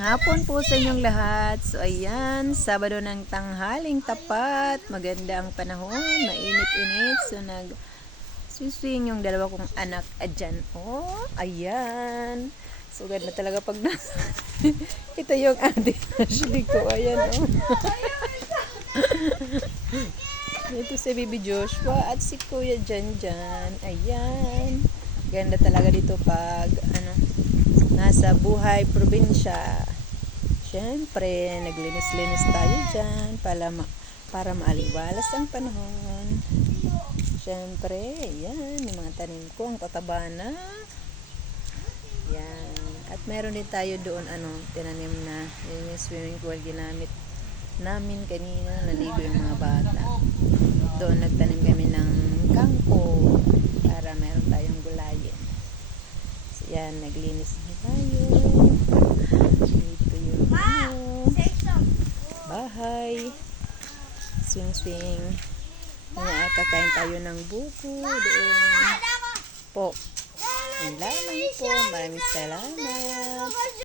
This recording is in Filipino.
hapon po sa inyong lahat. So ayan, Sabado ng tanghaling tapat. Maganda ang panahon, mainit-init. So swing yung dalawa kong anak adyan. Oh, ayan. So ganda talaga pag ito yung ate Ashley ko. Ayan oh. Ito si Baby Joshua at si Kuya Janjan. Ayan. Ganda talaga dito pag nasa buhay probinsya. Siyempre, naglinis-linis tayo dyan para maaliwalas ang panahon. Siyempre, yan, yung mga tanim ko, ang tataba na. Yan. At meron din tayo doon, tinanim na. Yun yung swimming pool ginamit namin kanina, naligo yung mga bata. Doon nagtanim kami ng kangkong para meron tayong gulayin. So, yan, naglinis na tayo. Ito yung bahay. Swing. Kakain tayo ng buko doon po. Yan lamang po. Maraming salamat.